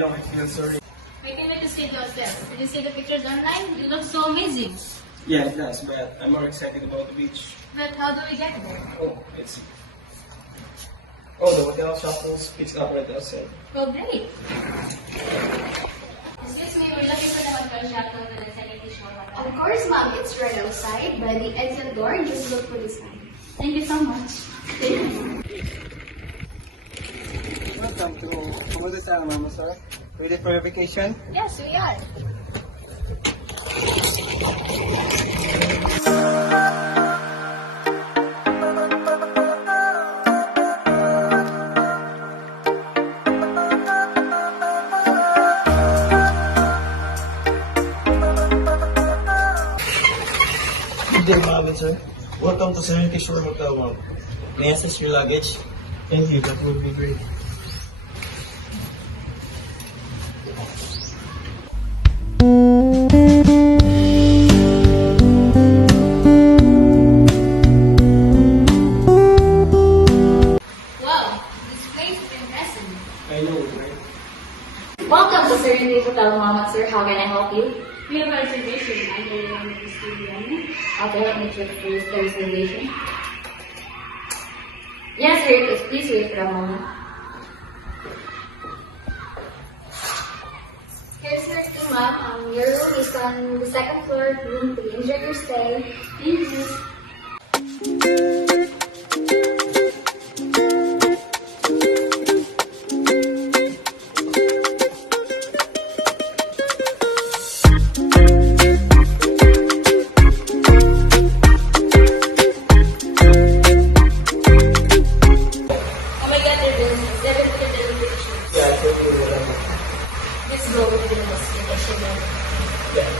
know, I feel sorry. Why can't you just see it yourself? Did you see the pictures online? You look so amazing. Yeah, it does, but I'm more excited about the beach. But how do we get there? The hotel shuttles picks up right outside. Oh, great. Excuse me, we're looking for the hotel shuttle to the Serenity Shore Hotel. Of course, ma'am, it's right outside by the exit door. Just look for the sign. Thank you so much. Welcome to Kumusta Sana, Mama, sir. Ready for your vacation? Yes, we are. Good day, Mama, sir. Welcome to Serenity Shore Hotel, Mom. May I assist your luggage? Thank you, that would be great. Wow, this place is impressive. I know, right? Welcome to Serenity Hotel, Muhammad, sir. How can I help you? We have a reservation under the studio. Okay, let me check first the reservation. Yes, here it is. Please wait for a moment. Here's your room, ma'am. Your room is on the second floor, room 3. Enjoy your stay. Thank you. Oh my God, there is 7 to the reservation. Yeah, I think you will. Let's go with the investigation. Yeah.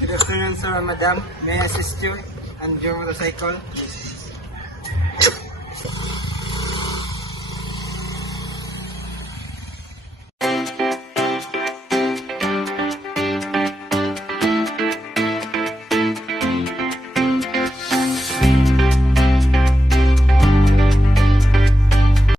Good afternoon, sir and madam. May I assist you? And your motorcycle?